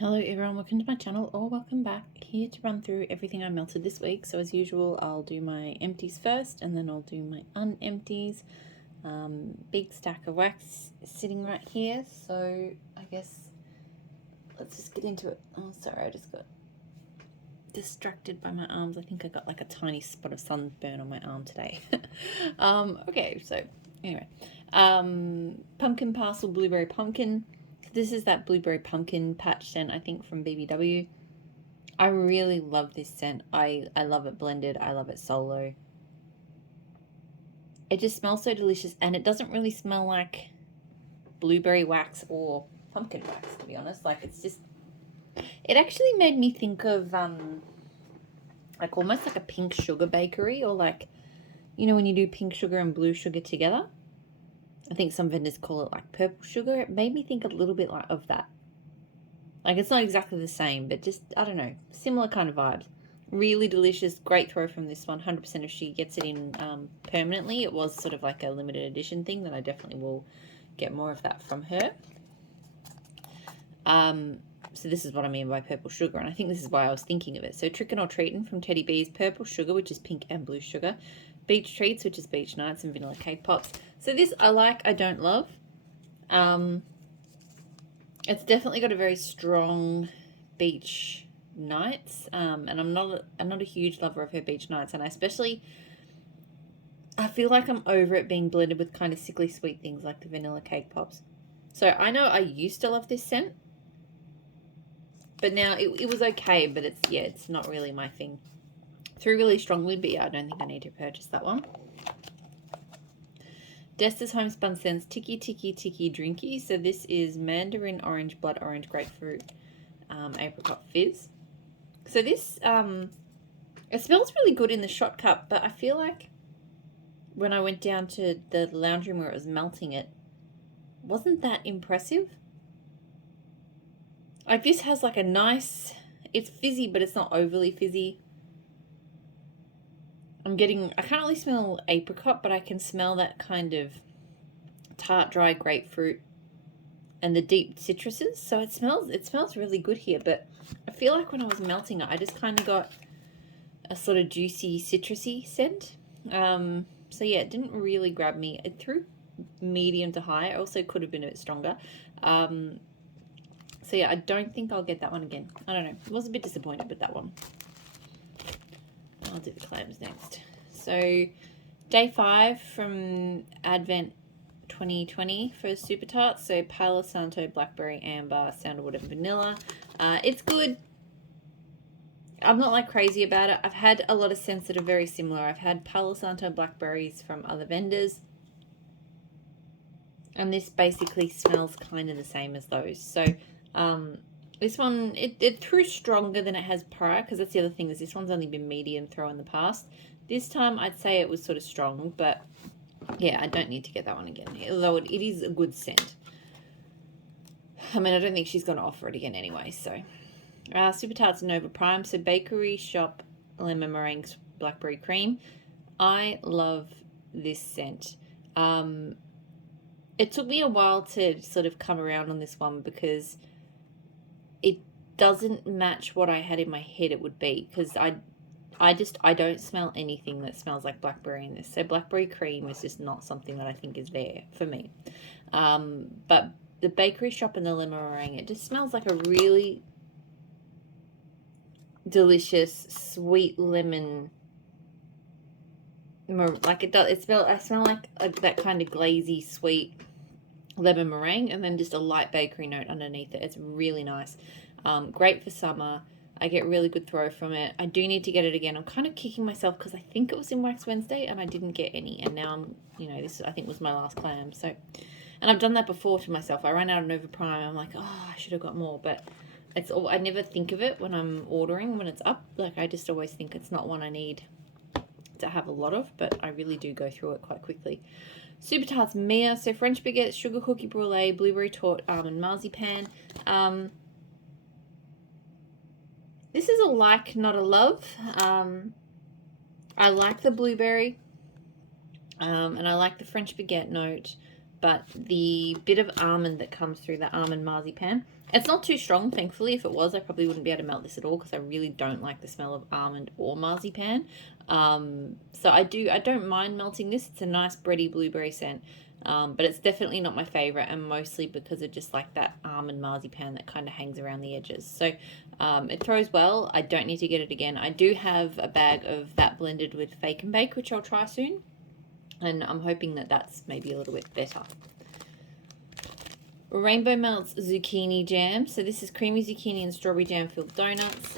Hello everyone, welcome to my channel or welcome back. Here to run through everything I melted this week. So as usual, I'll do my empties first and then I'll do my unempties. Big stack of wax sitting right here. So I guess let's just get into it. Oh, sorry, I just got distracted by my arms. I think I got like a tiny spot of sunburn on my arm today. Okay, so anyway, pumpkin parcel, blueberry pumpkin. This is that blueberry pumpkin patch scent, I think, from BBW. I really love this scent. I love it blended. I love it solo. It just smells so delicious, and it doesn't really smell like blueberry wax or pumpkin wax, to be honest. Like, it's just... It actually made me think of, like, almost like a pink sugar bakery, or like, you know, when you do pink sugar and blue sugar together. I think some vendors call it like purple sugar. It made me think a little bit like of that. Like, it's not exactly the same, but just, I don't know, similar kind of vibes. Really delicious. Great throw from this one. 100% if she gets it in permanently. It was sort of like a limited edition thing that I definitely will get more of that from her. So this is what I mean by purple sugar, and I think this is why I was thinking of it. So Trickin' or Treatin' from Teddy B's, purple sugar, which is pink and blue sugar, beach treats, which is beach nights, and vanilla cake pops. So this I like, I don't love. It's definitely got a very strong beach nights, and I'm not a huge lover of her beach nights, and I feel like I'm over it being blended with kind of sickly sweet things like the vanilla cake pops. So I know I used to love this scent, but now it was okay, but it's not really my thing. Threw really strongly, but yeah, I don't think I need to purchase that one. Desta's Homespun Scents Tiki Tiki Tiki Drinky. So this is mandarin orange, blood orange, grapefruit, apricot fizz. So this, it smells really good in the shot cup, but I feel like when I went down to the lounge room where it was melting, it wasn't that impressive. Like, this has like a nice, it's fizzy, but it's not overly fizzy. I can't really smell apricot, but I can smell that kind of tart, dry grapefruit and the deep citruses. So it smells really good here, but I feel like when I was melting it, I just kind of got a sort of juicy, citrusy scent. So yeah, it didn't really grab me. It threw medium to high. I also could have been a bit stronger. So yeah, I don't think I'll get that one again. I don't know. I was a bit disappointed with that one. I'll do the clams next. So day 5 from Advent 2020 for Super Tarts. So Palo, Santo, Blackberry, Amber, Sandalwood, and Vanilla. It's good. I'm not like crazy about it. I've had a lot of scents that are very similar. I've had Palo Santo blackberries from other vendors, and this basically smells kind of the same as those. So this one, it threw stronger than it has prior, because that's the other thing, is this one's only been medium throw in the past. This time I'd say it was sort of strong, but yeah, I don't need to get that one again, although it is a good scent. I mean, I don't think she's going to offer it again anyway. So Super Tarts Nova Prime. So Bakery Shop Lemon Meringue Blackberry Cream. I love this scent. It took me a while to sort of come around on this one, because it doesn't match what I had in my head it would be, because I don't smell anything that smells like blackberry in this. So blackberry cream is just not something that I think is there for me. But the Bakery Shop and the lemon meringue, it just smells like a really delicious sweet lemon. Like it does. I smell like that kind of glazy sweet lemon meringue, and then just a light bakery note underneath it. It's really nice. Great for summer. I get really good throw from it. I do need to get it again. I'm kind of kicking myself, because I think it was in Wax Wednesday and I didn't get any, and now I'm, you know, this I think was my last clam. So, and I've done that before to myself. I ran out of Nova Prime. I'm like, oh, I should have got more, but it's all, I never think of it when I'm ordering, when it's up. Like, I just always think it's not one I need to have a lot of, but I really do go through it quite quickly. Super Tarts Mia. So French baguette, sugar cookie brulee, blueberry torte, almond marzipan. This is a like, not a love. I like the blueberry, and I like the French baguette note, but the bit of almond that comes through the almond marzipan, it's not too strong, thankfully. If it was, I probably wouldn't be able to melt this at all because I really don't like the smell of almond or marzipan. So I don't mind melting this. It's a nice bready blueberry scent, but it's definitely not my favorite, and mostly because of just like that almond marzipan that kind of hangs around the edges. So it throws well. I don't need to get it again. I do have a bag of that blended with Fake and Bake, which I'll try soon, and I'm hoping that that's maybe a little bit better. Rainbow Melts Zucchini Jam. So this is creamy zucchini and strawberry jam filled donuts.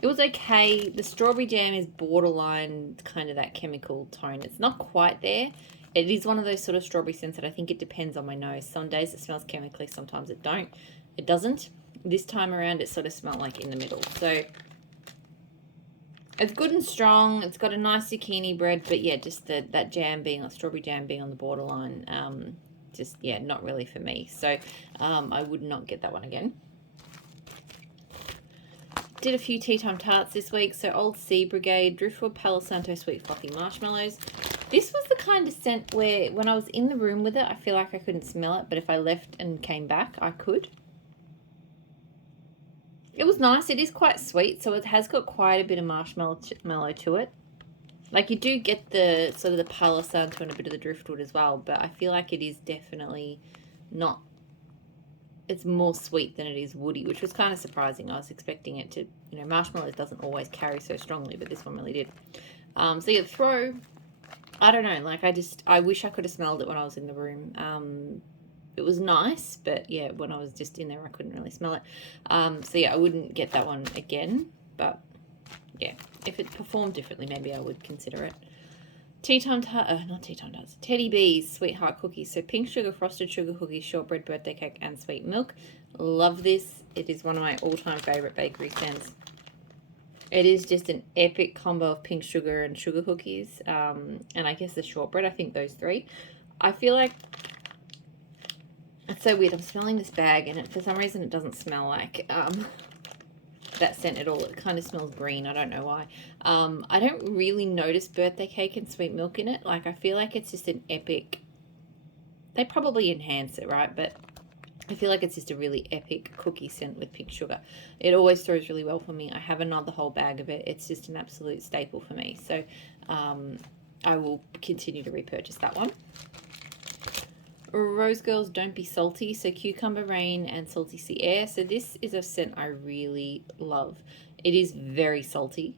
It was okay. The strawberry jam is borderline kind of that chemical tone. It's not quite there. It is one of those sort of strawberry scents that I think it depends on my nose. Some days it smells chemically, sometimes it doesn't. This time around it sort of smelled like in the middle. So it's good and strong. It's got a nice zucchini bread, but yeah, just that jam being, strawberry jam being on the borderline, just, yeah, not really for me. So I would not get that one again. Did a few Tea Time Tarts this week. So Old Sea Brigade, Driftwood, Palo Santo, Sweet Fluffy Marshmallows. This was the kind of scent where when I was in the room with it, I feel like I couldn't smell it, but if I left and came back, I could. It was nice. It is quite sweet, so it has got quite a bit of marshmallow to it. Like, you do get the sort of the Palo Santo and a bit of the driftwood as well, but I feel like it is definitely not, it's more sweet than it is woody, which was kind of surprising. I was expecting it to, you know, marshmallows doesn't always carry so strongly, but this one really did. So yeah, throw, I don't know, like I wish I could have smelled it when I was in the room. It was nice, but yeah, when I was just in there, I couldn't really smell it. So yeah, I wouldn't get that one again, but yeah, if it performed differently, maybe I would consider it. Not Tea Time Tarts. Teddy Bees Sweetheart Cookies. So pink sugar, frosted sugar cookies, shortbread birthday cake, and sweet milk. Love this. It is one of my all-time favorite bakery scents. It is just an epic combo of pink sugar and sugar cookies, and I guess the shortbread. I think those three. I feel like it's so weird. I'm smelling this bag, and for some reason it doesn't smell like that scent at all. It kind of smells green. I don't know why. I don't really notice birthday cake and sweet milk in it. Like, I feel like it's just an epic, they probably enhance it, right? But I feel like it's just a really epic cookie scent with pink sugar. It always throws really well for me. I have another whole bag of it. It's just an absolute staple for me. So I will continue to repurchase that one. Rose Girls Don't Be Salty. So Cucumber Rain and Salty Sea Air. So this is a scent I really love. It is very salty.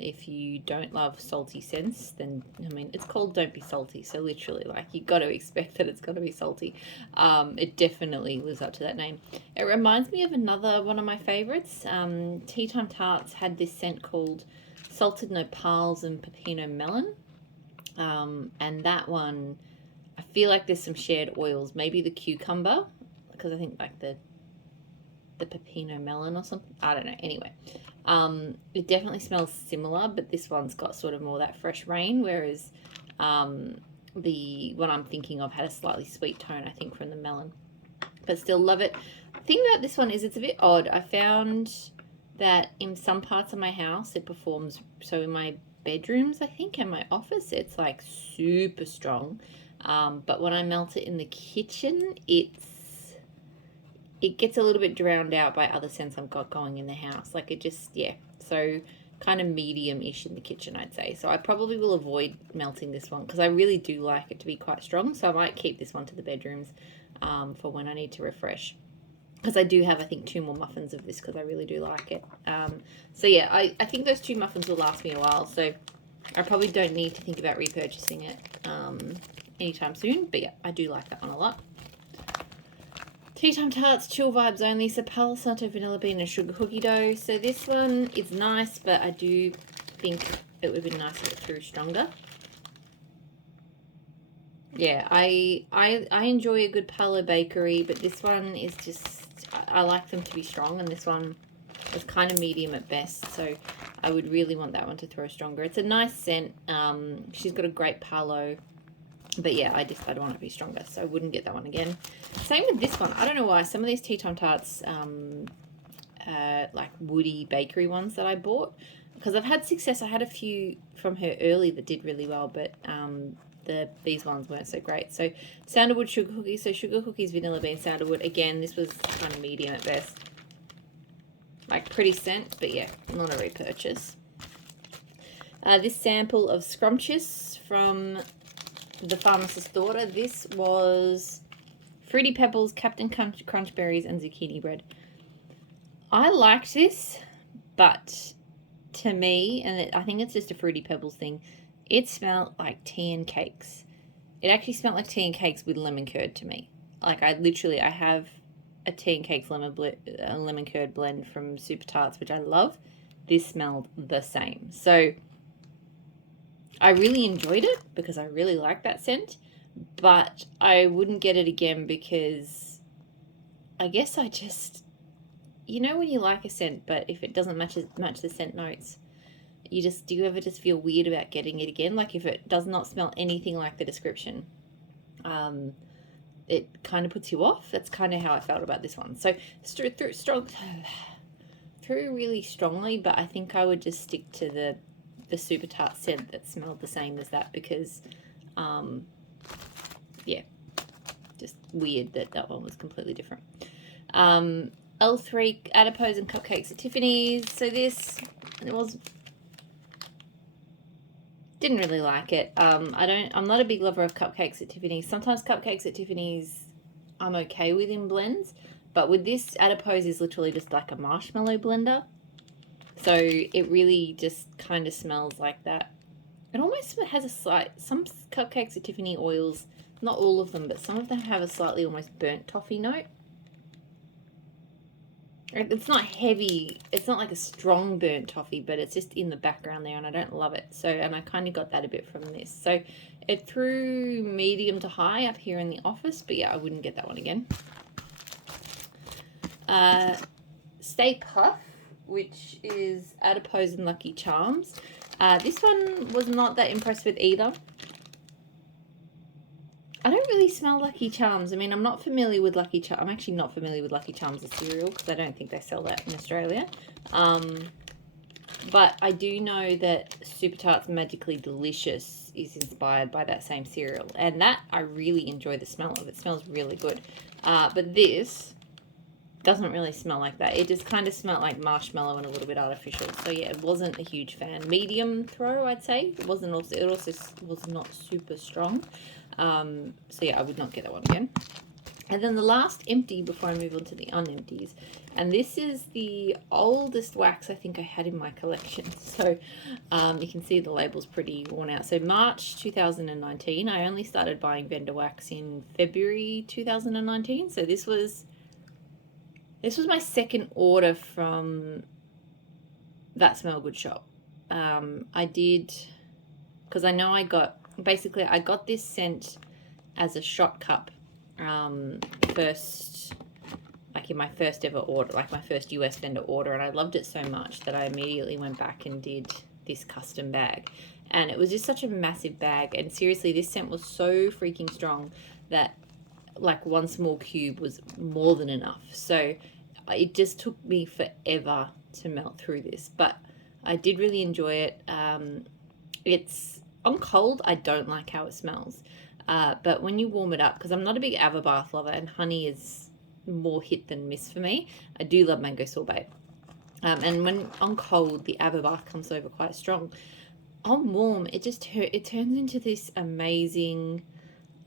If you don't love salty scents, then, I mean, it's called Don't Be Salty. So literally, like, you've got to expect that it's got to be salty. It definitely lives up to that name. It reminds me of another one of my favorites. Tea Time Tarts had this scent called Salted Nopals and Pepino Melon. And that one, I feel like there's some shared oils, maybe the cucumber, because I think like the pepino melon or something. I don't know. Anyway, it definitely smells similar, but this one's got sort of more that fresh rain, whereas the one I'm thinking of had a slightly sweet tone, I think, from the melon. But still love it. The thing about this one is it's a bit odd. I found that in some parts of my house it performs, so in my bedrooms, I think, and my office, it's like super strong. But when I melt it in the kitchen, it gets a little bit drowned out by other scents I've got going in the house. Like, it just, yeah. So kind of medium-ish in the kitchen, I'd say. So I probably will avoid melting this one because I really do like it to be quite strong. So I might keep this one to the bedrooms for when I need to refresh. Because I do have, I think, 2 more muffins of this because I really do like it. So yeah, I think those 2 muffins will last me a while. So I probably don't need to think about repurchasing it anytime soon. But yeah, I do like that one a lot. Tea Time Tarts, chill vibes only. So Palo Santo, vanilla bean, and sugar cookie dough. So this one is nice, but I do think it would be nice if it threw stronger. Yeah, I enjoy a good Palo bakery, but this one is just, I like them to be strong, and this one is kind of medium at best. So I would really want that one to throw stronger. It's a nice scent. She's got a great Palo. But yeah, I don't want it to be stronger, so I wouldn't get that one again. Same with this one. I don't know why. Some of these Tea Time Tarts, like woody bakery ones that I bought, because I've had success. I had a few from her early that did really well, but these ones weren't so great. So Sandalwood sugar cookies. So sugar cookies, vanilla bean, sandalwood. Again, this was kind of medium at best. Like pretty scent, but yeah, not a repurchase. This sample of Scrumptious from the Pharmacist's Daughter. This was Fruity Pebbles, Captain Crunch Berries, and Zucchini Bread. I liked this, but to me, and I think it's just a Fruity Pebbles thing, it smelled like tea and cakes. It actually smelled like tea and cakes with lemon curd to me. Like I have a tea and cakes lemon curd blend from Super Tarts, which I love. This smelled the same. So I really enjoyed it because I really like that scent, but I wouldn't get it again because I guess I just, you know when you like a scent, but if it doesn't match the scent notes, do you ever just feel weird about getting it again? Like if it does not smell anything like the description, it kind of puts you off. That's kind of how I felt about this one. So through really strongly, but I think I would just stick to the Super Tart scent that smelled the same as that because, yeah, just weird that one was completely different. L3 Adipose and Cupcakes at Tiffany's. So this, didn't really like it. I'm not a big lover of Cupcakes at Tiffany's. Sometimes Cupcakes at Tiffany's I'm okay with in blends, but with this, Adipose is literally just like a marshmallow blender. So it really just kind of smells like that. It almost has some Cupcakes at Tiffany oils, not all of them, but some of them have a slightly almost burnt toffee note. It's not heavy. It's not like a strong burnt toffee, but it's just in the background there, and I don't love it. So, and I kind of got that a bit from this. So it threw medium to high up here in the office, but yeah, I wouldn't get that one again. Stay Puff, which is Adipose and Lucky Charms. This one was not that impressed with either. I don't really smell Lucky Charms. I mean, I'm not familiar with Lucky Charms. I'm actually not familiar with Lucky Charms as cereal because I don't think they sell that in Australia. But I do know that Super Tarts Magically Delicious is inspired by that same cereal. And that, I really enjoy the smell of. It smells really good. But this doesn't really smell like that. It just kind of smelled like marshmallow and a little bit artificial. So yeah, it wasn't a huge fan. Medium throw, I'd say. It also was not super strong. So yeah, I would not get that one again. And then the last empty before I move on to the unempties. And this is the oldest wax I think I had in my collection. So you can see the label's pretty worn out. So March 2019. I only started buying vendor wax in February 2019. So this was my second order from That Smell Good shop. I did, because I know I got this sent as a shot cup first, like in my first ever order, like my first US vendor order, and I loved it so much that I immediately went back and did this custom bag. And it was just such a massive bag, and seriously, this scent was so freaking strong that like one small cube was more than enough. So it just took me forever to melt through this, but I did really enjoy it. It's on cold, I don't like how it smells, but when you warm it up, because I'm not a big Avabath lover and honey is more hit than miss for me, I do love mango sorbet, and when on cold the Avabath comes over quite strong. On warm, it turns into this amazing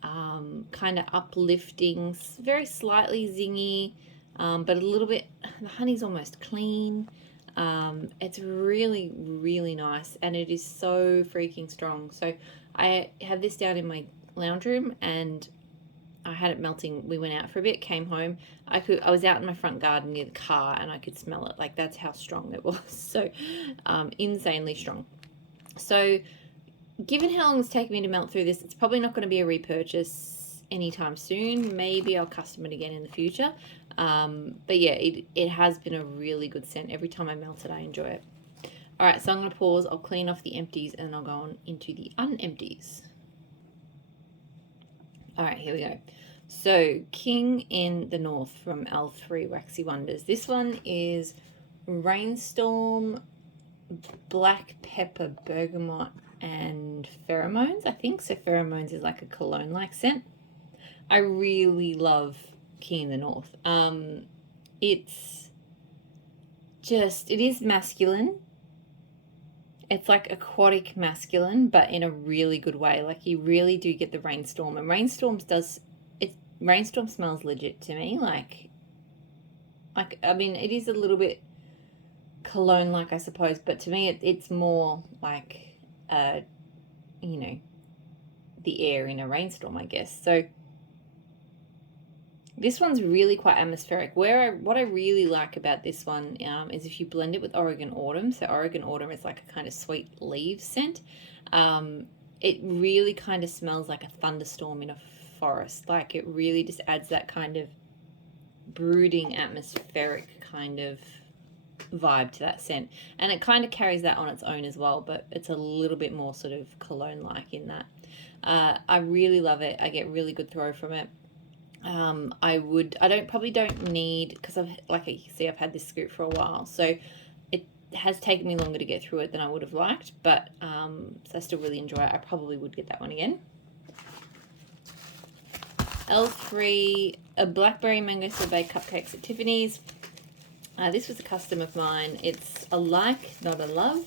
kind of uplifting, very slightly zingy, but a little bit, the honey's almost clean. It's really, really nice, and it is so freaking strong. So I have this down in my lounge room, and I had it melting. We went out for a bit, came home. I was out in my front garden near the car, and I could smell it. Like, that's how strong it was. So insanely strong. So given how long it's taken me to melt through this, it's probably not going to be a repurchase anytime soon. Maybe I'll custom it again in the future. But yeah, it has been a really good scent. Every time I melt it, I enjoy it. All right, so I'm going to pause. I'll clean off the empties, and I'll go on into the unempties. All right, here we go. So King in the North from L3 Waxy Wonders. This one is Rainstorm, Black Pepper, Bergamot, and pheromones, I think. So pheromones is like a cologne-like scent. I really love King in the North. It's just, it is masculine. It's like aquatic masculine, but in a really good way. Like you really do get the Rainstorm, and Rainstorm smells legit to me. Like I mean, it is a little bit cologne like, I suppose, but to me it's more like you know, the air in a rainstorm, I guess. So this one's really quite atmospheric. What I really like about this one is if you blend it with Oregon Autumn. So Oregon Autumn is like a kind of sweet leaves scent. It really kind of smells like a thunderstorm in a forest. Like it really just adds that kind of brooding, atmospheric kind of vibe to that scent, and it kind of carries that on its own as well, but it's a little bit more sort of cologne like in that. I really love it. I get really good throw from it. Probably don't need, because like you see, I've had this scoop for a while, so it has taken me longer to get through it than I would have liked, but so I still really enjoy it. I probably would get that one again. L3, a Blackberry Mango Sorbet Cupcakes at Tiffany's. This was a custom of mine. It's a like, not a love.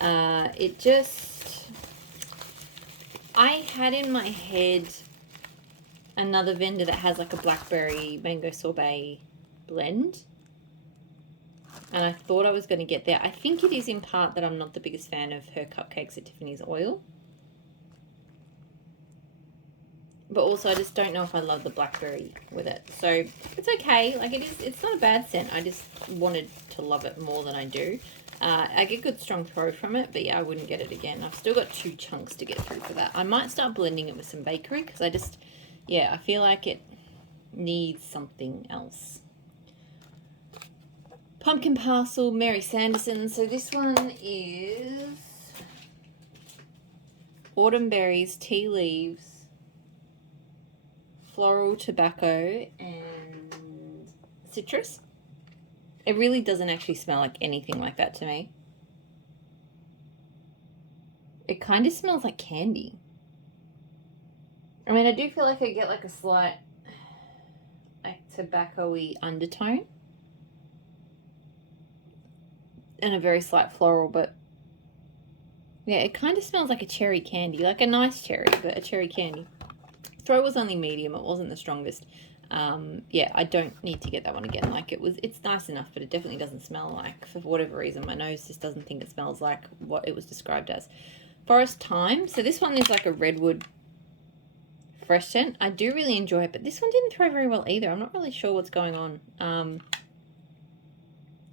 I had in my head another vendor that has like a Blackberry Mango Sorbet blend, and I thought I was going to get there. I think it is in part that I'm not the biggest fan of her cupcakes at Tiffany's oil, but also I just don't know if I love the blackberry with it. So it's okay. Like it's not a bad scent. I just wanted to love it more than I do. I get good strong throw from it, but yeah, I wouldn't get it again. I've still got 2 chunks to get through for that. I might start blending it with some bakery, because I feel like it needs something else. Pumpkin Parcel, Mary Sanderson. So this one is autumn berries, tea leaves, floral, tobacco, and citrus. It really doesn't actually smell like anything like that to me. It kind of smells like candy. I mean, I do feel like I get like a slight like tobacco-y undertone and a very slight floral, but yeah, it kind of smells like a cherry candy, like a nice cherry, but a cherry candy. Throw was only medium. It wasn't the strongest. Yeah, I don't need to get that one again. Like it's nice enough, but it definitely doesn't smell like, for whatever reason, my nose just doesn't think it smells like what it was described as. Forest Thyme. So this one is like a redwood fresh scent. I do really enjoy it, but this one didn't throw very well either. I'm not really sure what's going on.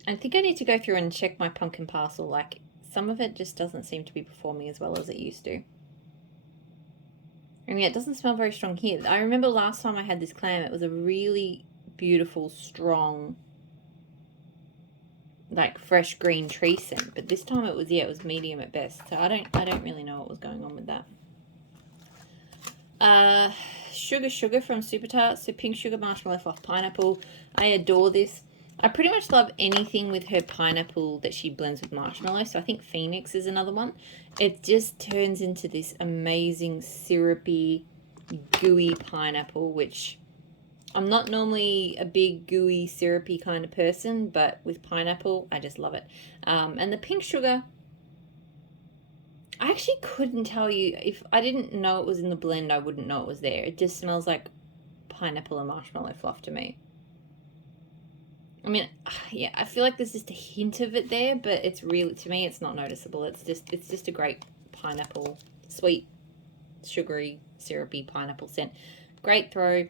I think I need to go through and check my Pumpkin Parcel. Like some of it just doesn't seem to be performing as well as it used to. And yeah, it doesn't smell very strong here. I remember last time I had this clam, it was a really beautiful, strong, like fresh green tree scent. But this time it was medium at best. So I don't really know what was going on with that. Sugar from Super Tarts. So pink sugar, marshmallow fluff, pineapple. I adore this. I pretty much love anything with her pineapple that she blends with marshmallow. So I think Phoenix is another one. It just turns into this amazing syrupy, gooey pineapple, which I'm not normally a big gooey, syrupy kind of person, but with pineapple, I just love it. And the pink sugar, I actually couldn't tell you. If I didn't know it was in the blend, I wouldn't know it was there. It just smells like pineapple and marshmallow fluff to me. I mean, yeah, I feel like there's just a hint of it there, but it's really, to me, it's not noticeable. It's just a great pineapple, sweet, sugary, syrupy pineapple scent. Great throw.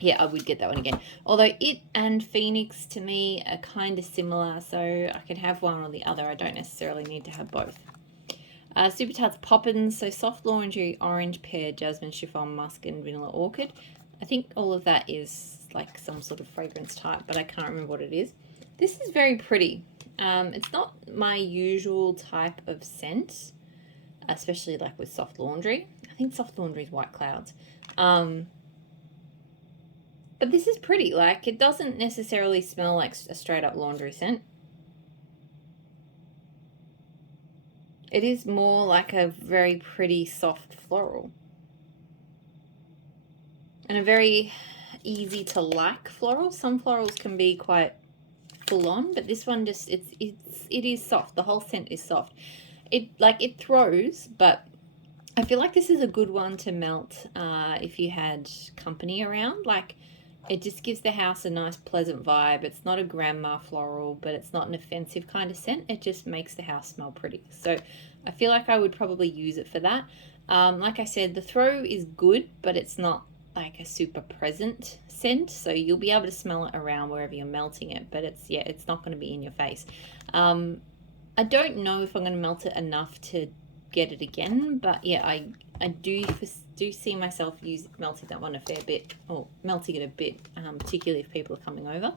Yeah, I would get that one again. Although it and Phoenix to me are kind of similar, so I can have one or the other. I don't necessarily need to have both. Super Tarts Poppins, so soft laundry, orange, pear, jasmine, chiffon, musk, and vanilla orchid. I think all of that is like some sort of fragrance type, but I can't remember what it is. This is very pretty. It's not my usual type of scent, especially like with soft laundry. I think soft laundry is White Clouds. But this is pretty. Like, it doesn't necessarily smell like a straight up laundry scent. It is more like a very pretty soft floral. And a very easy to like floral. Some florals can be quite full on, but this one just it is soft. The whole scent is soft. It throws, but I feel like this is a good one to melt if you had company around. Like, it just gives the house a nice pleasant vibe. It's not a grandma floral, but it's not an offensive kind of scent. It just makes the house smell pretty. So I feel like I would probably use it for that. Like I said, the throw is good, but it's not like a super present scent, so you'll be able to smell it around wherever you're melting it, but it's not going to be in your face. I don't know if I'm going to melt it enough to get it again, but yeah, I do see myself melting that one a fair bit, or melting it a bit, particularly if people are coming over.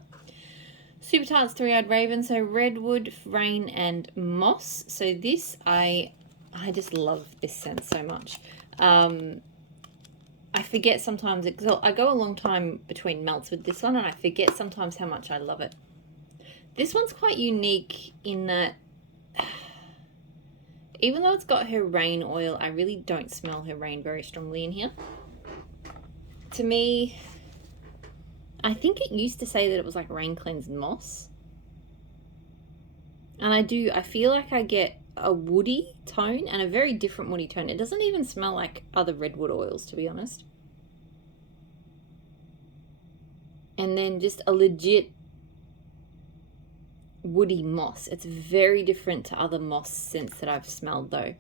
Super Tarts Three-Eyed Raven, so redwood, rain, and moss. So this, I just love this scent so much. I forget sometimes, I go a long time between melts with this one, and I forget sometimes how much I love it. This one's quite unique in that, even though it's got her rain oil, I really don't smell her rain very strongly in here. To me, I think it used to say that it was like rain cleansed moss. And I feel like I get a woody tone and a very different woody tone. It doesn't even smell like other redwood oils, to be honest. And then just a legit woody moss. It's very different to other moss scents that I've smelled, though.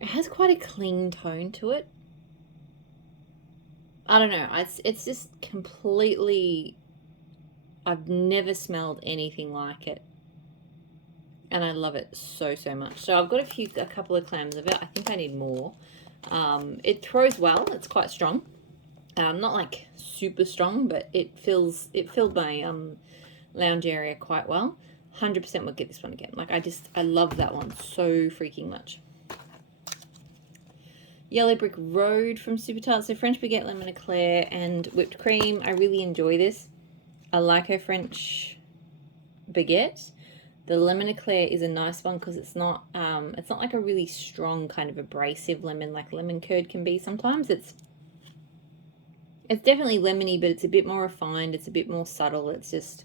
It has quite a clean tone to it. I don't know. It's just completely... I've never smelled anything like it. And I love it so, so much. So I've got a couple of clams of it. I think I need more. It throws well. It's quite strong. Not like super strong, but it filled my lounge area quite well. 100% would get this one again. Like, I love that one so freaking much. Yellow Brick Road from Super Tarts. So French Baguette, Lemon Eclair, and Whipped Cream. I really enjoy this. I like her French Baguette. The lemon eclair is a nice one because it's not like a really strong kind of abrasive lemon like lemon curd can be sometimes. It's definitely lemony, but it's a bit more refined. It's a bit more subtle. It's just,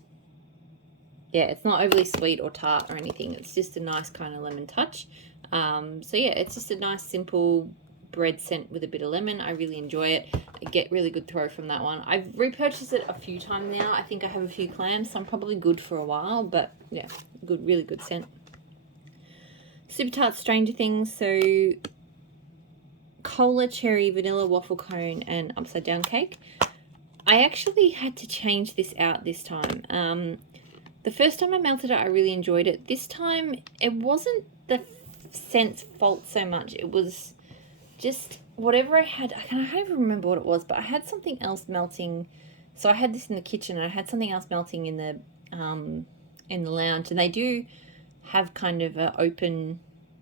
yeah, it's not overly sweet or tart or anything. It's just a nice kind of lemon touch. So yeah, it's just a nice simple bread scent with a bit of lemon. I really enjoy it. I get really good throw from that one. I've repurchased it a few times now. I think I have a few clams, so I'm probably good for a while, but yeah, good, really good scent. Super Tarts Stranger Things, so cola, cherry, vanilla, waffle cone, and upside down cake. I actually had to change this out this time. The first time I melted it, I really enjoyed it. This time, it wasn't the scent's fault so much. It was just whatever I had. I can't even remember what it was, but I had something else melting. So I had this in the kitchen, and I had something else melting in the lounge, and they do have kind of an open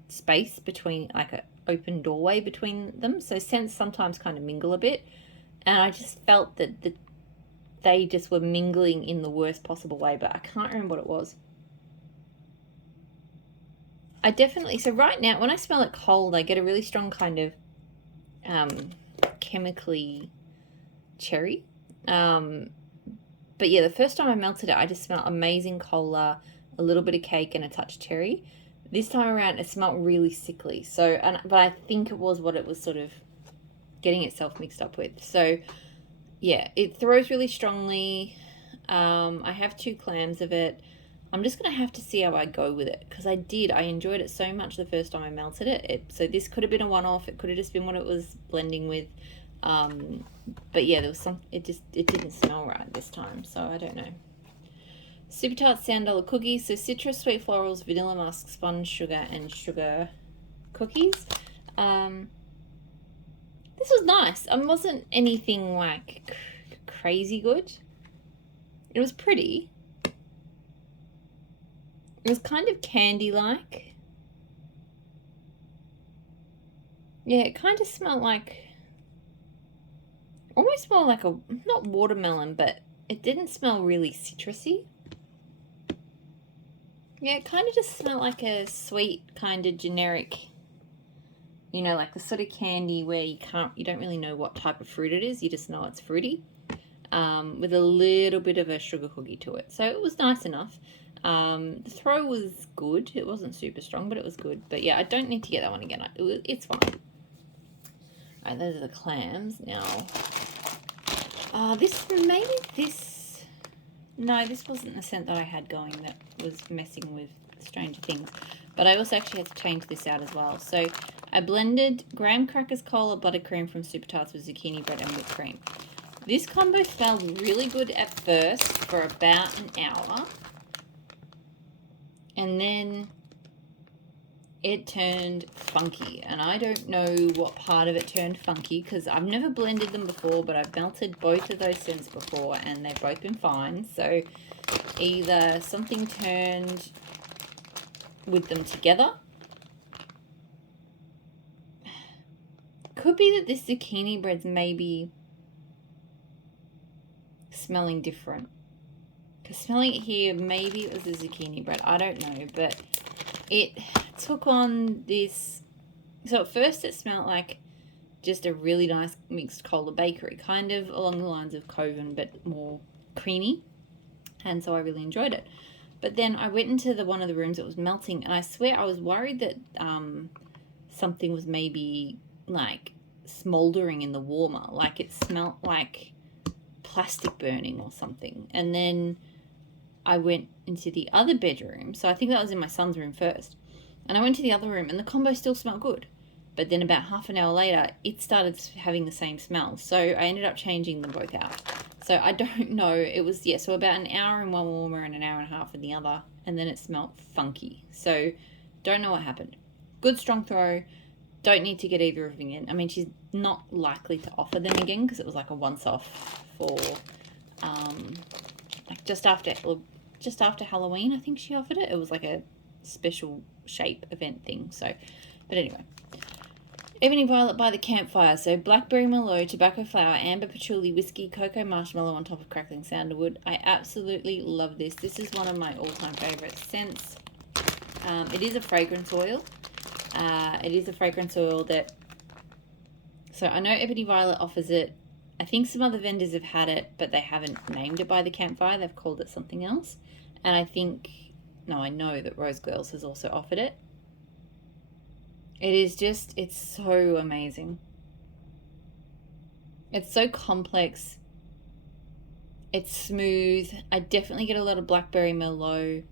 space between, like an open doorway between them. So scents sometimes kind of mingle a bit, and I just felt that they just were mingling in the worst possible way, but I can't remember what it was. So right now, when I smell it cold, I get a really strong kind of chemically cherry. But yeah, the first time I melted it, I just smelled amazing cola, a little bit of cake, and a touch cherry. This time around, it smelled really sickly. But I think it was what it was sort of getting itself mixed up with. So yeah, it throws really strongly. I have 2 clams of it. I'm just going to have to see how I go with it, because I enjoyed it so much the first time I melted it. So this could have been a one-off. It could have just been what it was blending with. But yeah, there was it didn't smell right this time, so I don't know. Super Tart Sandal cookies, so citrus, sweet florals, vanilla musk, sponge sugar, and sugar cookies. This was nice. It wasn't anything like crazy good. It was pretty. It was kind of candy-like. Yeah, it kind of smelled like, almost smelled like not watermelon, but it didn't smell really citrusy. Yeah, it kind of just smelled like a sweet kind of generic, you know, like the sort of candy where you don't really know what type of fruit it is. You just know it's fruity, with a little bit of a sugar cookie to it. So it was nice enough. The throw was good. It wasn't super strong, but it was good. But yeah, I don't need to get that one again. It's fine. All right, those are the clams. Now, no, this wasn't the scent that I had going that was messing with Stranger Things. But I also actually had to change this out as well. So I blended graham crackers, cola, buttercream from Super Tarts with zucchini bread and whipped cream. This combo smelled really good at first for about an hour. And then it turned funky. And I don't know what part of it turned funky because I've never blended them before, but I've melted both of those scents before and they've both been fine. So either something turned with them together. Could be that this zucchini bread's maybe smelling different. Because smelling it here, maybe it was the zucchini bread. I don't know, but it took on this. So at first it smelled like just a really nice mixed cola bakery, kind of along the lines of Coven, but more creamy. And so I really enjoyed it. But then I went into one of the rooms that was melting, and I swear I was worried that something was maybe like smoldering in the warmer. Like it smelled like plastic burning or something. And then I went into the other bedroom. So I think that was in my son's room first. And I went to the other room and the combo still smelled good. But then about half an hour later, it started having the same smell. So I ended up changing them both out. So I don't know. It was, yeah, so about an hour in one warmer and an hour and a half in the other. And then it smelled funky. So don't know what happened. Good strong throw. Don't need to get either of them in. I mean, she's not likely to offer them again because it was like a once-off for like just after Halloween, I think she offered it. It was like a special shape event thing. So, but anyway. Ebony Violet by the Campfire. So Blackberry Merlot, tobacco flower, amber patchouli, whiskey, cocoa marshmallow on top of crackling sandalwood. I absolutely love this. This is one of my all-time favorite scents. It is a fragrance oil. It is a fragrance oil that... So I know Ebony Violet offers it. I think some other vendors have had it, but they haven't named it by the Campfire. They've called it something else. And I think... No, I know that Rose Girls has also offered it. It is just, it's so amazing. It's so complex. It's smooth. I definitely get a lot of Blackberry Merlot.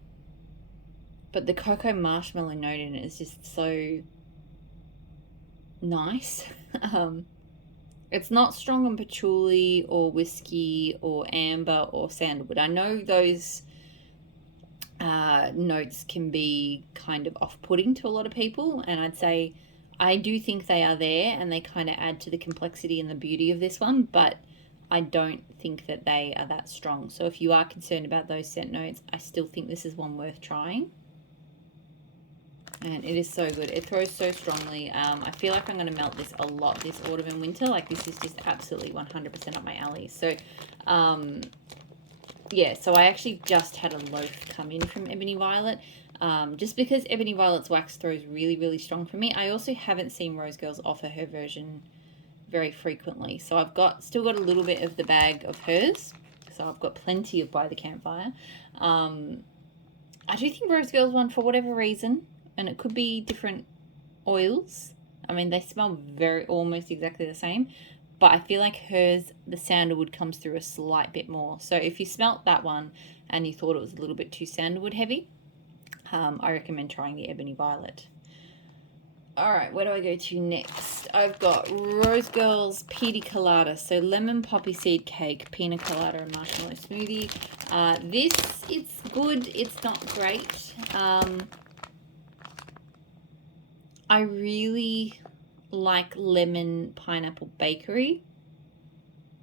But the cocoa marshmallow note in it is just so nice. It's not strong on patchouli or whiskey or amber or sandalwood. I know those notes can be kind of off-putting to a lot of people, and I'd say I do think they are there and they kind of add to the complexity and the beauty of this one, but I don't think that they are that strong. So if you are concerned about those scent notes, I still think this is one worth trying. And it is so good. It throws so strongly. I feel like I'm going to melt this a lot this autumn and winter. Like, this is just absolutely 100% up my alley. So, yeah, so I actually just had a loaf come in from Ebony Violet. Just because Ebony Violet's wax throws really, really strong for me. I also haven't seen Rose Girls offer her version very frequently. So I've still got a little bit of the bag of hers. So I've got plenty of By the Campfire. I do think Rose Girls one, for whatever reason, and it could be different oils. I mean, they smell almost exactly the same. But I feel like hers, the sandalwood comes through a slight bit more. So if you smelt that one and you thought it was a little bit too sandalwood heavy, I recommend trying the Ebony Violet. All right, where do I go to next? I've got Rose Girls Pina Colada. So lemon poppy seed cake, pina colada and marshmallow smoothie. It's good. It's not great. I really like lemon pineapple bakery,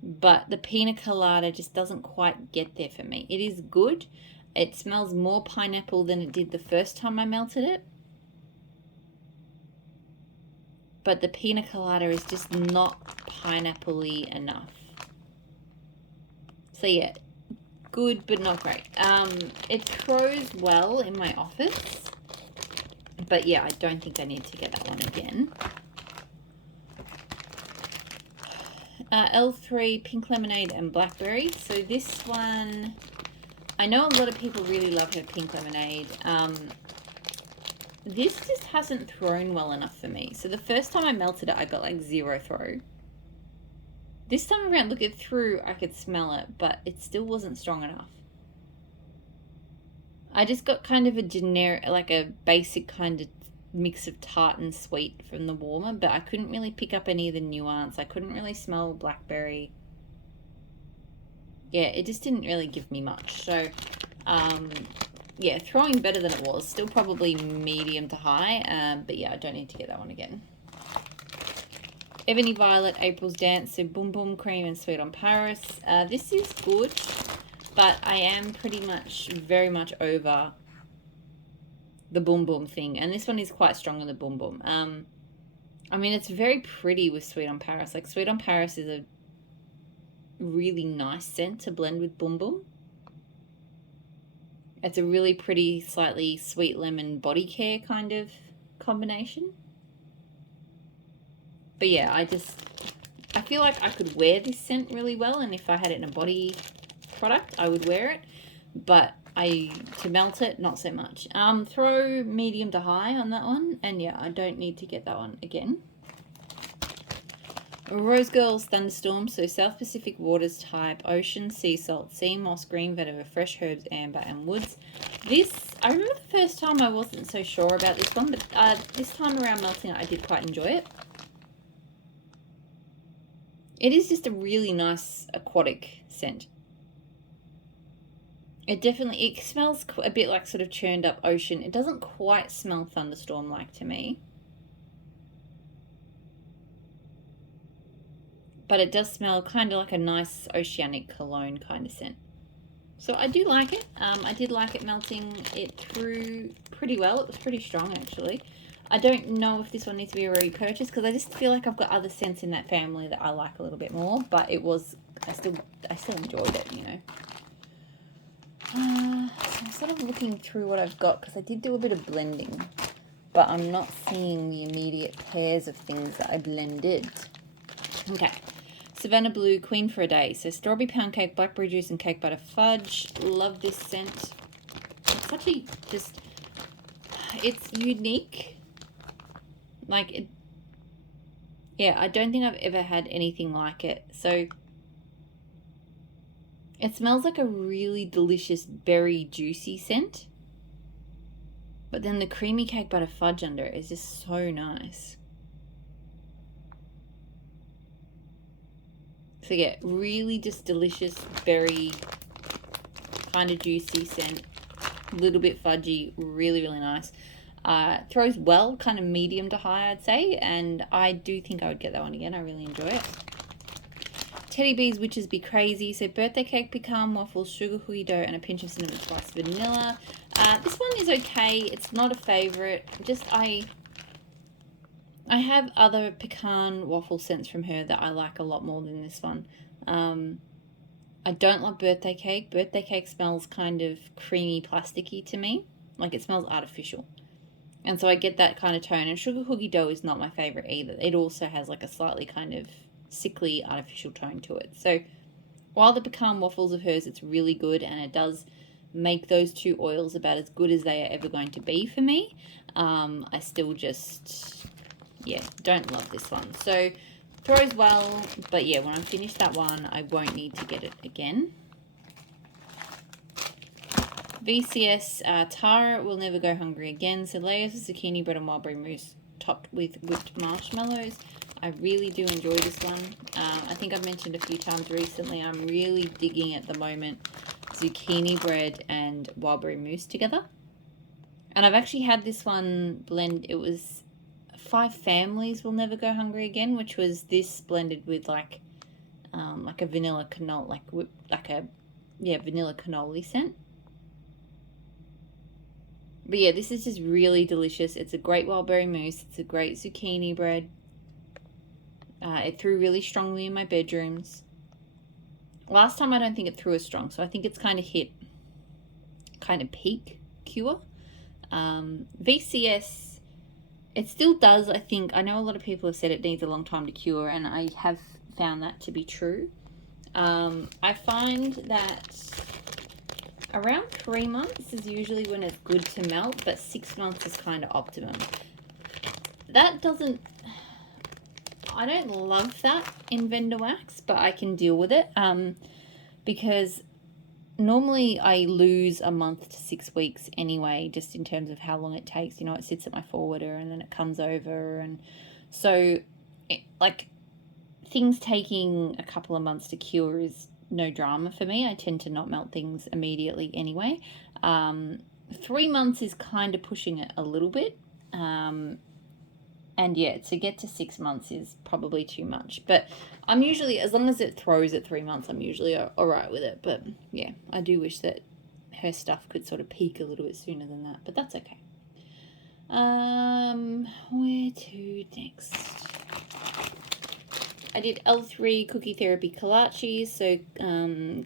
but the pina colada just doesn't quite get there for me. It is good. It smells more pineapple than it did the first time I melted it, but the pina colada is just not pineapple-y enough. So yeah, good, but not great. It throws well in my office, but yeah, I don't think I need to get that one again. L3 Pink Lemonade and Blackberry. So this one, I know a lot of people really love her Pink Lemonade. This just hasn't thrown well enough for me. So the first time I melted it, I got like 0 throw. This time around, look, it threw, I could smell it, but it still wasn't strong enough. I just got kind of a generic, like a basic kind of mix of tart and sweet from the warmer, but I couldn't really pick up any of the nuance. I couldn't really smell blackberry. Yeah, it just didn't really give me much. So, yeah, throwing better than it was. Still probably medium to high, but yeah, I don't need to get that one again. Ebony Violet, April's Dance, so Boom Boom Cream and Sweet on Paris. This is good, but I am pretty much, very much over the Boom Boom thing. And this one is quite strong on the Boom Boom. I mean, it's very pretty with Sweet on Paris. Like, Sweet on Paris is a really nice scent to blend with Boom Boom. It's a really pretty, slightly sweet lemon body care kind of combination. But yeah, I feel like I could wear this scent really well, and if I had it in a body product, I would wear it. But to melt it, not so much. Throw medium to high on that one, and yeah, I don't need to get that one again. Rose Girls Thunderstorm, so South Pacific Waters type, ocean, sea salt, sea moss, green vetiver, fresh herbs, amber, and woods. This, I remember the first time I wasn't so sure about this one, but this time around melting it, I did quite enjoy it. It is just a really nice aquatic scent. It smells a bit like sort of churned up ocean. It doesn't quite smell thunderstorm like to me. But it does smell kind of like a nice oceanic cologne kind of scent. So I do like it. I did like it melting it through pretty well. It was pretty strong actually. I don't know if this one needs to be a repurchase because I just feel like I've got other scents in that family that I like a little bit more. But it was, I still enjoyed it, you know. So I'm sort of looking through what I've got because I did do a bit of blending, but I'm not seeing the immediate pairs of things that I blended. Okay, Savannah Blue, Queen for a Day. So strawberry pound cake, blackberry juice, and cake butter fudge. Love this scent. It's such a it's unique. Like it, yeah. I don't think I've ever had anything like it. So it smells like a really delicious berry juicy scent, but then the creamy cake butter fudge under it is just so nice. So yeah, really just delicious berry kind of juicy scent, a little bit fudgy, really, really nice. Throws well, kind of medium to high, I'd say, and I do think I would get that one again. I really enjoy it. Teddy Bees Witches Be Crazy. So birthday cake, pecan, waffles, sugar cookie dough, and a pinch of cinnamon spice vanilla. This one is okay. It's not a favorite. Just I have other pecan waffle scents from her that I like a lot more than this one. I don't like birthday cake. Birthday cake smells kind of creamy, plasticky to me. Like it smells artificial. And so I get that kind of tone. And sugar cookie dough is not my favorite either. It also has like a slightly kind of sickly, artificial tone to it. So while the pecan waffles of hers, it's really good. And it does make those two oils about as good as they are ever going to be for me. I still just, yeah, don't love this one. So throws well. But yeah, when I finish that one, I won't need to get it again. VCS Tara Will Never Go Hungry Again. So layers of zucchini bread and wildberry mousse topped with whipped marshmallows. I really do enjoy this one. I think I've mentioned a few times recently, I'm really digging at the moment zucchini bread and wildberry mousse together. And I've actually had this one blend. It was Five Families Will Never Go Hungry Again, which was this blended with like a vanilla cannoli, vanilla cannoli scent. But yeah, this is just really delicious. It's a great wildberry mousse. It's a great zucchini bread. It threw really strongly in my bedrooms. Last time I don't think it threw as strong, so I think it's kind of hit kind of peak cure. VCS, it still does, I think. I know a lot of people have said it needs a long time to cure, and I have found that to be true. I find that around 3 months is usually when it's good to melt, but 6 months is kind of optimum. That doesn't... I don't love that in Vendor Wax, but I can deal with it because normally I lose a month to 6 weeks anyway, just in terms of how long it takes. You know, it sits at my forwarder and then it comes over. And so, like, things taking a couple of months to cure is no drama for me. I tend to not melt things immediately anyway. 3 months is kind of pushing it a little bit. And yeah, to get to 6 months is probably too much. But I'm usually, as long as it throws at 3 months, I'm usually all right with it. But yeah, I do wish that her stuff could sort of peak a little bit sooner than that. But that's okay. Where to next? I did L3 Cookie Therapy Kolaches. So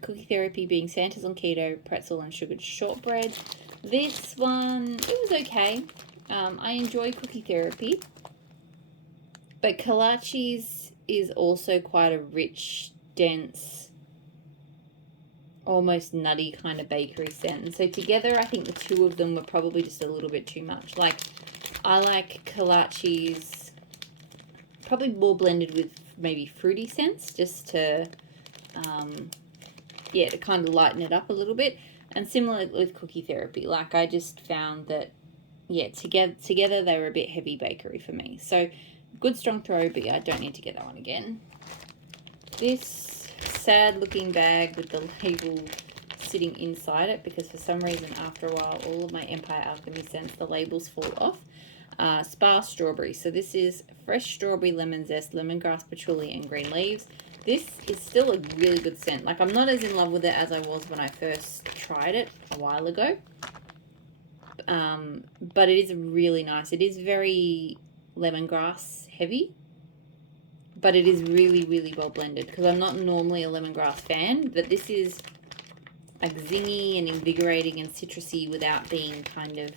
Cookie Therapy being Santa's on keto, pretzel and sugared shortbread. This one, it was okay. I enjoy Cookie Therapy. But Kolaches is also quite a rich, dense, almost nutty kind of bakery scent. And so together, I think the two of them were probably just a little bit too much. Like, I like Kolaches probably more blended with maybe fruity scents, just to, yeah, to kind of lighten it up a little bit. And similar with Cookie Therapy. Like, I just found that, yeah, together they were a bit heavy bakery for me. So, good strong throw, but yeah, I don't need to get that one again. This sad looking bag with the label sitting inside it, because for some reason after a while all of my Empire Alchemy scents, the labels fall off. Spa Strawberry. So this is fresh strawberry, lemon zest, lemongrass, patchouli and green leaves. This is still a really good scent. Like, I'm not as in love with it as I was when I first tried it a while ago. But it is really nice. It is very lemongrass heavy, but it is really, really well blended, because I'm not normally a lemongrass fan, but this is like zingy and invigorating and citrusy without being kind of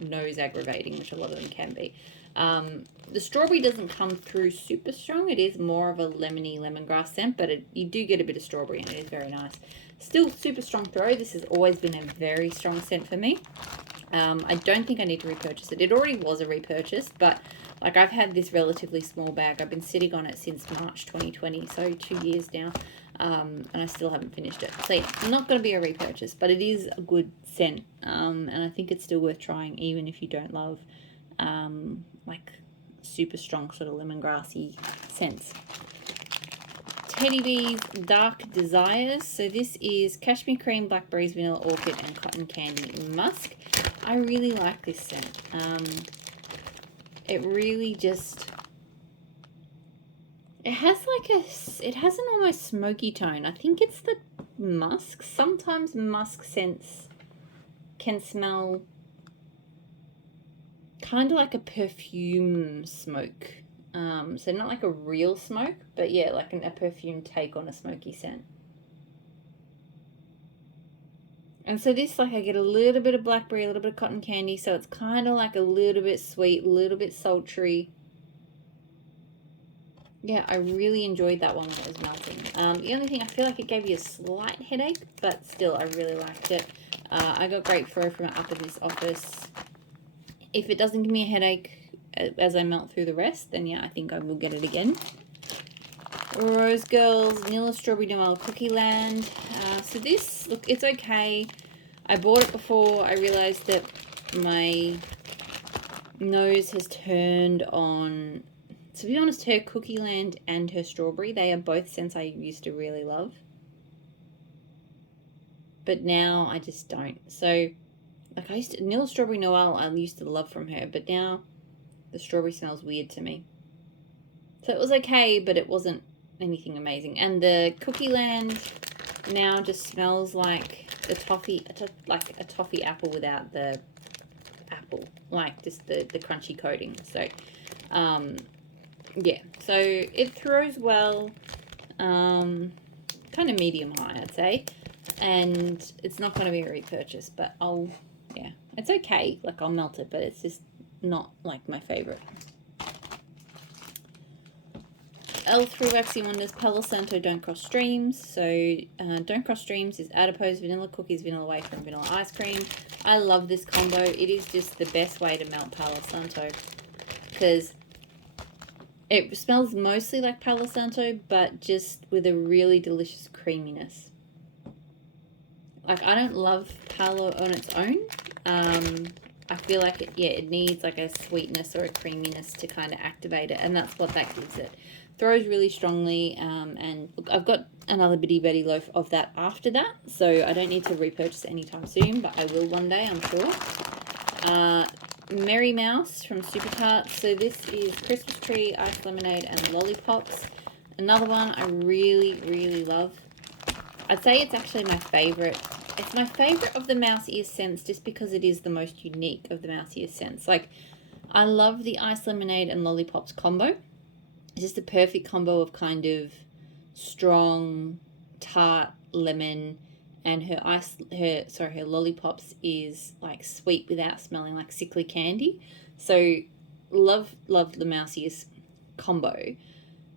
nose aggravating, which a lot of them can be. The strawberry doesn't come through super strong. It is more of a lemony lemongrass scent, but you do get a bit of strawberry and it is very nice. Still super strong throw. This has always been a very strong scent for me. I don't think I need to repurchase it. It already was a repurchase, but like, I've had this relatively small bag. I've been sitting on it since March 2020, so 2 years now, and I still haven't finished it. So yeah, not going to be a repurchase, but it is a good scent, and I think it's still worth trying, even if you don't love like super strong sort of lemongrassy scents. Teddy Bees Dark Desires. So this is Kashmi Cream, Blackberries, Vanilla Orchid and Cotton Candy Musk. I really like this scent. It really just, it has an almost smoky tone. I think it's the musk. Sometimes musk scents can smell kind of like a perfume smoke. So not like a real smoke, but yeah, like a perfume take on a smoky scent. And so this, like, I get a little bit of blackberry, a little bit of cotton candy, so it's kind of like a little bit sweet, a little bit sultry. Yeah, I really enjoyed that one when it was melting. The only thing, I feel like it gave you a slight headache, but still, I really liked it. I got Grapefruit from up in this office. If it doesn't give me a headache as I melt through the rest, then yeah, I think I will get it again. Rose Girls Vanilla Strawberry Noel Cookie Land. So this, look, it's okay. I bought it before I realized that my nose has turned on, to be honest, her Cookie Land and her Strawberry. They are both scents I used to really love, but now I just don't. So, like, Vanilla Strawberry Noel I used to love from her, but now the strawberry smells weird to me. So it was okay, but it wasn't anything amazing. And the Cookie Land now just smells like the toffee, like a toffee apple without the apple, like just the crunchy coating. So yeah, so it throws well. kind of medium high, I'd say. And it's not going to be a repurchase, but yeah, it's okay. Like, I'll melt it, but it's just not like my favorite. L3 Waxy Wonders Palo Santo Don't Cross Streams. So Don't Cross Streams is adipose, vanilla cookies, vanilla wafer, and vanilla ice cream. I love this combo. It is just the best way to melt Palo Santo because it smells mostly like Palo Santo, but just with a really delicious creaminess. Like, I don't love Palo on its own. I feel like it needs like a sweetness or a creaminess to kind of activate it, and that's what that gives it. Throws really strongly, and look, I've got another bitty bitty loaf of that after that, so I don't need to repurchase it anytime soon, but I will one day, I'm sure. Merry Mouse from Super Tarts. So this is Christmas tree, iced lemonade, and lollipops. Another one I really, really love. I'd say it's actually my favorite. It's my favorite of the mouse ear scents just because it is the most unique of the mouse ear scents. Like, I love the iced lemonade and lollipops combo. It's just a perfect combo of kind of strong tart lemon, and her lollipops is like sweet without smelling like sickly candy. So love the mouse ears combo.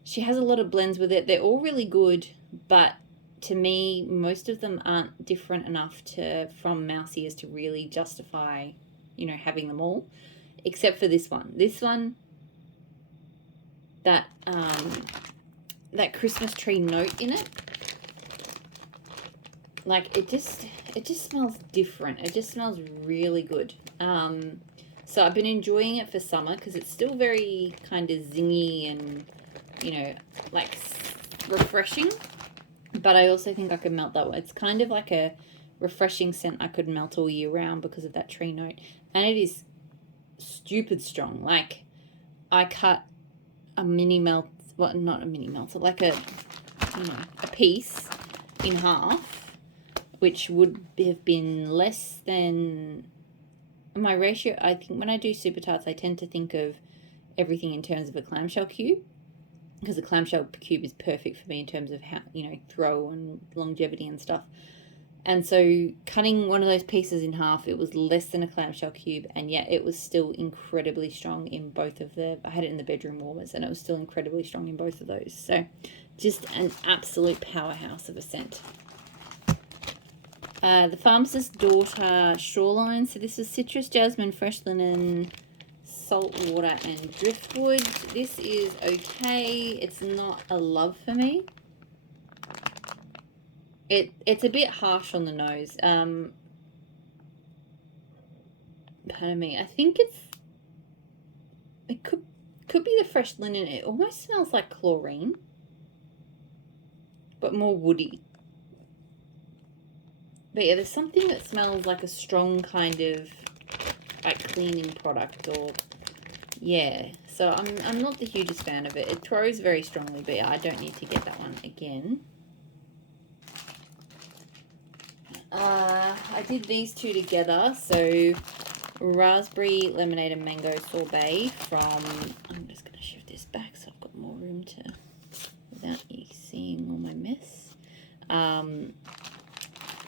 She has a lot of blends with it. They're all really good, but to me, most of them aren't different enough from mouse ears to really justify, having them all, except for this one. This one, that Christmas tree note in it, like, it just smells different. It just smells really good. So I've been enjoying it for summer because it's still very kind of zingy and, like, refreshing. But I also think I could melt that one. It's kind of like a refreshing scent I could melt all year round because of that tree note. And it is stupid strong. Like, I cut a mini melt, well, not a mini melter, like a piece in half, which would have been less than my ratio. I think when I do Super Tarts, I tend to think of everything in terms of a clamshell cube, because the clamshell cube is perfect for me in terms of how, throw and longevity and stuff. And so cutting one of those pieces in half, it was less than a clamshell cube, and yet it was still incredibly strong in both of I had it in the bedroom warmers, and it was still incredibly strong in both of those. So just an absolute powerhouse of a scent. The Pharmacist's Daughter Shoreline. So this is citrus, jasmine, fresh linen, salt water, and driftwood. This is okay. It's not a love for me. It's a bit harsh on the nose. Pardon me. I think it could be the fresh linen. It almost smells like chlorine, but more woody. But yeah, there's something that smells like a strong kind of like cleaning product, or yeah. So I'm not the hugest fan of it. It throws very strongly, but yeah, I don't need to get that one again. I did these two together. So raspberry lemonade and mango sorbet from, I'm just going to shift this back so I've got more room without you seeing all my mess.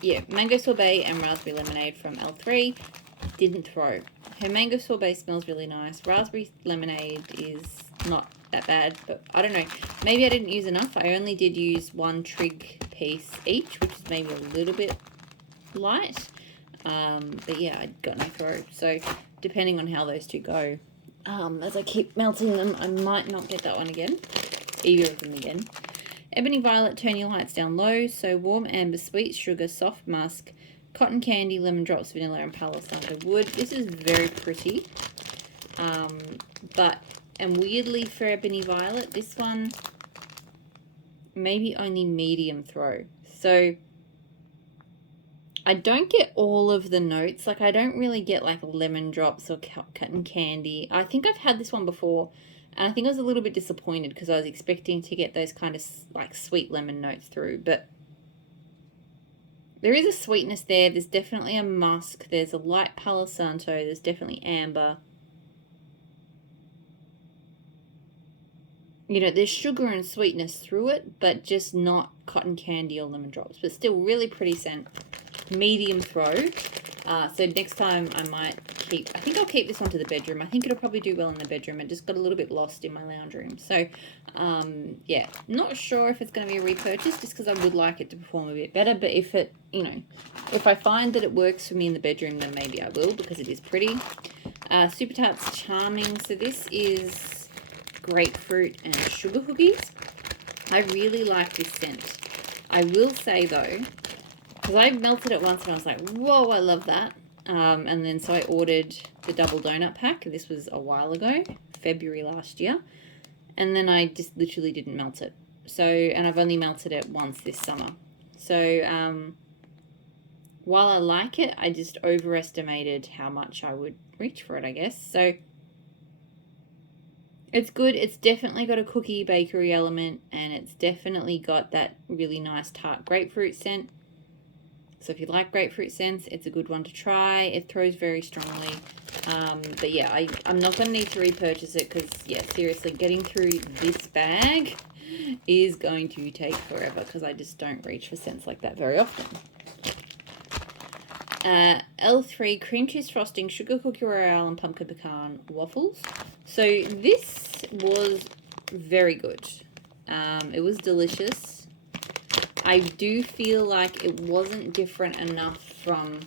Yeah, mango sorbet and raspberry lemonade from L3. Didn't throw. Her mango sorbet smells really nice. Raspberry lemonade is not that bad, but I don't know. Maybe I didn't use enough. I only did use one trig piece each, which is maybe a little bit light. But yeah, I got no throw. So depending on how those two go, as I keep melting them, I might not get that one again. Either of them again. Ebony Violet, turn your lights down low. So warm amber, sweet sugar, soft musk, cotton candy, lemon drops, vanilla, and Palo Santo wood. This is very pretty. And weirdly for Ebony Violet, this one maybe only medium throw. So I don't get all of the notes. Like, I don't really get like lemon drops or cotton candy. I think I've had this one before, and I think I was a little bit disappointed because I was expecting to get those kind of like sweet lemon notes through, but there is a sweetness there. There's definitely a musk. There's a light Palo Santo. There's definitely amber. you know, there's sugar and sweetness through it, but just not cotton candy or lemon drops. But still really pretty scent. Medium throw. So next time I might keep, I think I'll keep this one to the bedroom. I think it'll probably do well in the bedroom. It just got a little bit lost in my lounge room. So, yeah, not sure if it's going to be a repurchase just because I would like it to perform a bit better. But if it, you know, if I find that it works for me in the bedroom, then maybe I will because it is pretty. Super Tarts Charming. So this is grapefruit and sugar cookies. I really like this scent. I will say though, because I melted it once and I was like, whoa, I love that. And then so I ordered the double donut pack. This was a while ago, February last year. And then I just literally didn't melt it. So, and I've only melted it once this summer. So, while I like it, I just overestimated how much I would reach for it, I guess. So, it's good. It's definitely got a cookie bakery element, and it's definitely got that really nice tart grapefruit scent. So if you like grapefruit scents, it's a good one to try. It throws very strongly. But yeah, I'm not going to need to repurchase it because, yeah, seriously, getting through this bag is going to take forever because I just don't reach for scents like that very often. L3 cream cheese frosting, sugar cookie royale, and pumpkin pecan waffles. So this was very good. It was delicious. I do feel like it wasn't different enough from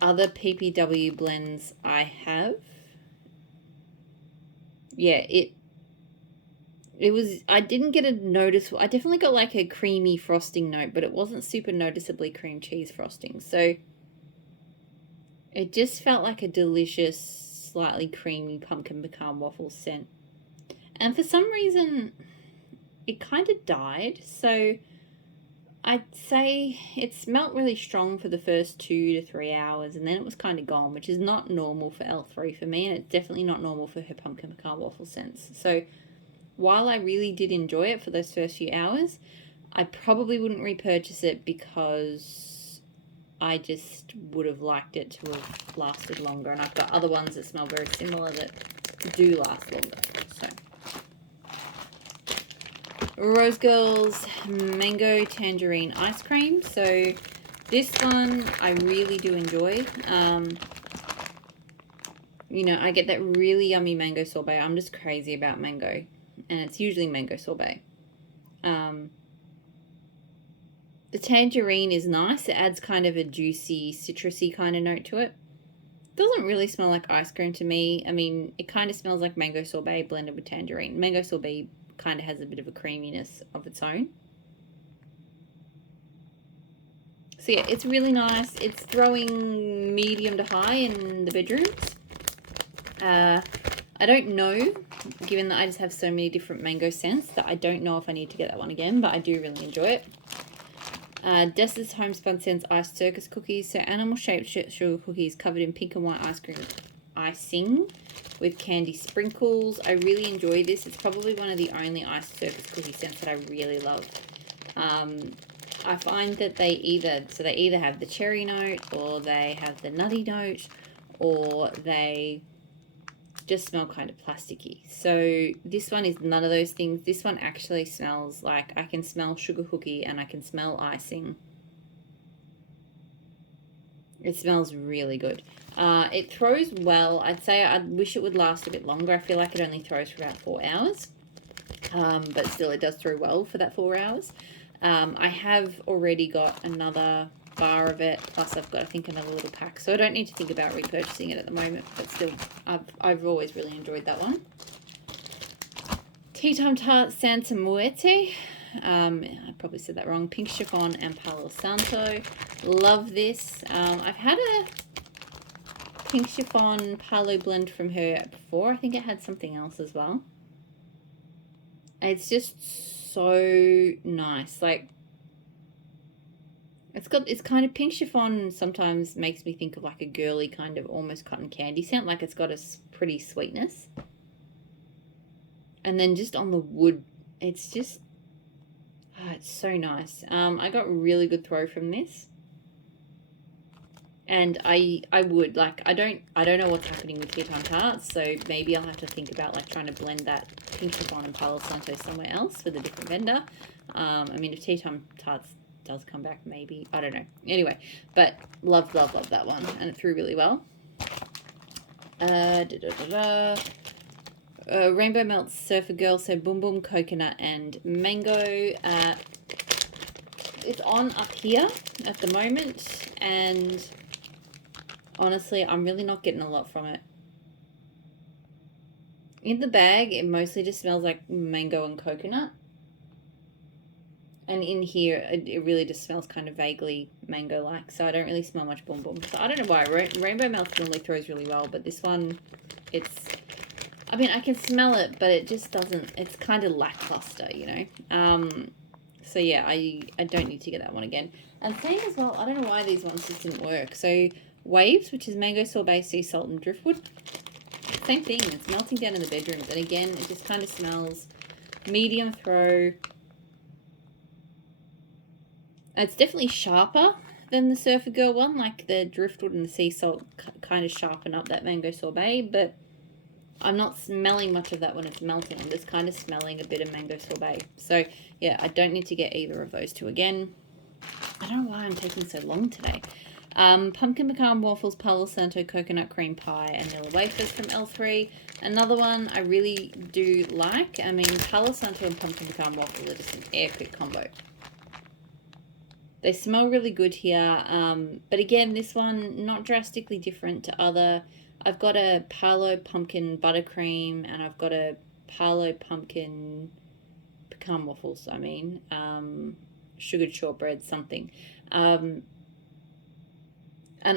other PPW blends I have. Yeah, it was, I didn't get a noticeable, I definitely got like a creamy frosting note, but it wasn't super noticeably cream cheese frosting. So it just felt like a delicious, slightly creamy pumpkin pecan waffle scent. And for some reason, it kind of died. So I'd say it smelt really strong for the first 2 to 3 hours, and then it was kind of gone, which is not normal for L3 for me, and it's definitely not normal for her pumpkin pecan waffle scents. So while I really did enjoy it for those first few hours, I probably wouldn't repurchase it because I just would have liked it to have lasted longer, and I've got other ones that smell very similar that do last longer. So Rose Girls Mango Tangerine Ice Cream. So this one I really do enjoy. You know, I get that really yummy mango sorbet. I'm just crazy about mango, and it's usually mango sorbet. The tangerine is nice. It adds kind of a juicy, citrusy kind of note to it. Doesn't really smell like ice cream to me. I mean, it kind of smells like mango sorbet blended with tangerine. Mango sorbet kind of has a bit of a creaminess of its own. So yeah, it's really nice. It's throwing medium to high in the bedrooms. I don't know, given that I just have so many different mango scents, that I don't know if I need to get that one again, but I do really enjoy it. Dessa's Homespun Scents Iced Circus Cookies. So animal-shaped sugar cookies covered in pink and white ice cream icing with candy sprinkles. I really enjoy this. It's probably one of the only iced circus cookie scents that I really love. I find that they either have the cherry note, or they have the nutty note, or they just smell kind of plasticky. So this one is none of those things. This one actually smells like, I can smell sugar cookie and I can smell icing. It smells really good. It throws well. I'd say I wish it would last a bit longer. I feel like it only throws for about 4 hours. But still, it does throw well for that 4 hours. I have already got another bar of it, plus I've got, I think, another little pack. So I don't need to think about repurchasing it at the moment. But still, I've always really enjoyed that one. Time Tarts Santa Muerte. I probably said that wrong. Pink Chiffon and Palo Santo. Love this. I've had a Pink Chiffon Palo blend from her before. I think it had something else as well. It's just so nice. Like, it's kind of Pink Chiffon sometimes makes me think of like a girly kind of almost cotton candy scent. Like, it's got a pretty sweetness. And then just on the wood, it's just, it's so nice. I got really good throw from this. And I would, like, I don't know what's happening with Time Tarts, so maybe I'll have to think about, like, trying to blend that pink Chiffon and Palo Santo somewhere else with a different vendor. I mean, if Time Tarts does come back, maybe, I don't know. Anyway, but love that one, and it threw really well. Rainbow Melts Surfer Girl, so Boom Boom Coconut and Mango. It's on up here at the moment, and honestly, I'm really not getting a lot from it. In the bag, it mostly just smells like mango and coconut. And in here, it really just smells kind of vaguely mango-like, so I don't really smell much Boom Boom. So I don't know why. Rainbow Mouth normally throws really well, but this one, I mean, I can smell it, but it just doesn't, it's kind of lackluster, you know? So yeah, I don't need to get that one again. And same as well, I don't know why these ones just didn't work. So Waves, which is mango, sorbet, sea salt, and driftwood. Same thing, it's melting down in the bedrooms. And again, it just kind of smells medium throw. It's definitely sharper than the Surfer Girl one, like the driftwood and the sea salt kind of sharpen up that mango sorbet, but I'm not smelling much of that when it's melting. I'm just kind of smelling a bit of mango sorbet. So yeah, I don't need to get either of those two again. I don't know why I'm taking so long today. Pumpkin Pecan Waffles, Palo Santo Coconut Cream Pie, and Vanilla Wafers from L3. Another one I really do like. I mean, Palo Santo and Pumpkin Pecan Waffles are just an air quick combo. They smell really good here, but again, this one not drastically different to other. I've got a Palo Pumpkin Buttercream, and I've got a Palo Pumpkin Pecan Waffles, I mean, sugared shortbread, something. And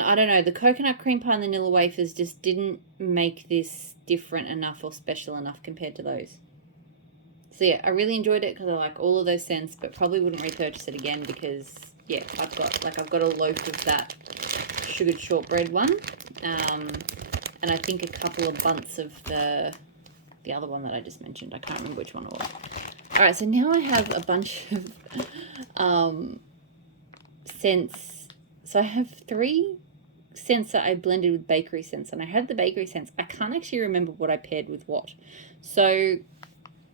I don't know, the coconut cream pie and the vanilla wafers just didn't make this different enough or special enough compared to those. So yeah, I really enjoyed it because I like all of those scents, but probably wouldn't repurchase it again because yeah, I've got a loaf of that sugared shortbread one, and I think a couple of bunts of the other one that I just mentioned. I can't remember which one it was. All right, so now I have a bunch of scents. So I have 3 scents that I blended with bakery scents, and I had the bakery scents. I can't actually remember what I paired with what. So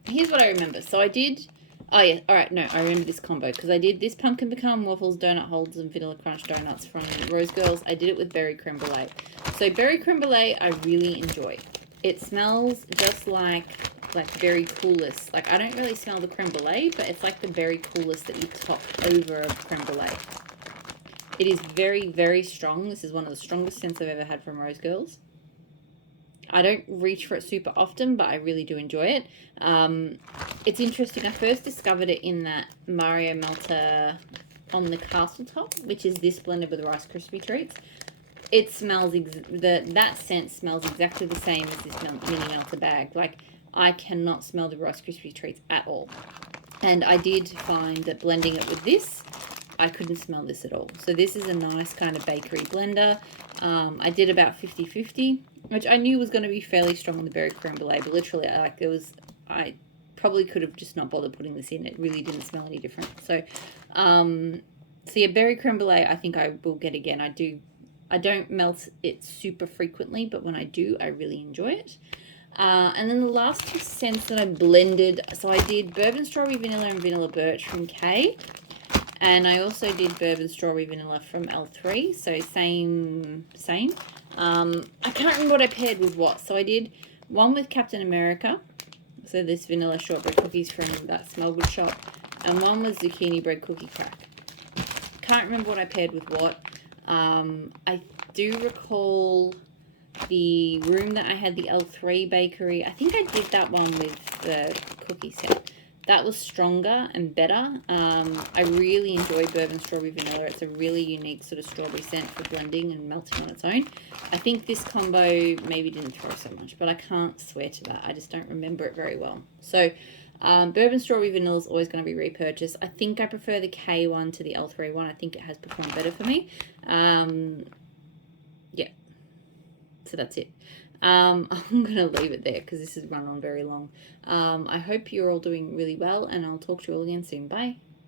here's what I remember. So I did, oh yeah, all right, no, I remember this combo because I did this pumpkin pecan waffles, donut holds, and vanilla crunch donuts from Rose Girls. I did it with berry creme brulee. So berry creme brulee I really enjoy. It smells just like berry coolest. Like I don't really smell the creme brulee, but it's like the berry coolest that you top over a creme brulee. It is very, very strong. This is one of the strongest scents I've ever had from Rose Girls. I don't reach for it super often, but I really do enjoy it. It's interesting. I first discovered it in that Mario Melter on the castle top, which is this blended with Rice Krispie treats. It smells, that scent smells exactly the same as this mini melter bag. Like, I cannot smell the Rice Krispie treats at all. And I did find that blending it with this, I couldn't smell this at all. So this is a nice kind of bakery blender. I did about 50-50, which I knew was going to be fairly strong on the berry creme brulee, but literally, I probably could have just not bothered putting this in. It really didn't smell any different. So, so yeah, berry creme brulee, I think I will get again. I don't melt it super frequently, but when I do, I really enjoy it. And then the last 2 scents that I blended, so I did Bourbon Strawberry Vanilla and Vanilla Birch from K. And I also did Bourbon Strawberry Vanilla from L3, so same. I can't remember what I paired with what. So I did one with Captain America, so this vanilla shortbread cookies from that Smellgood shop, and one was zucchini bread cookie crack. Can't remember what I paired with what. I do recall the room that I had, the L3 bakery. I think I did that one with the cookie set. That was stronger and better. I really enjoy Bourbon Strawberry Vanilla. It's a really unique sort of strawberry scent for blending and melting on its own. I think this combo maybe didn't throw so much, but I can't swear to that. I just don't remember it very well. So Bourbon Strawberry Vanilla is always going to be repurchased. I think I prefer the K one to the L3 one. I think it has performed better for me. Yeah. So that's it. I'm going to leave it there because this has run on very long. I hope you're all doing really well, and I'll talk to you all again soon. Bye.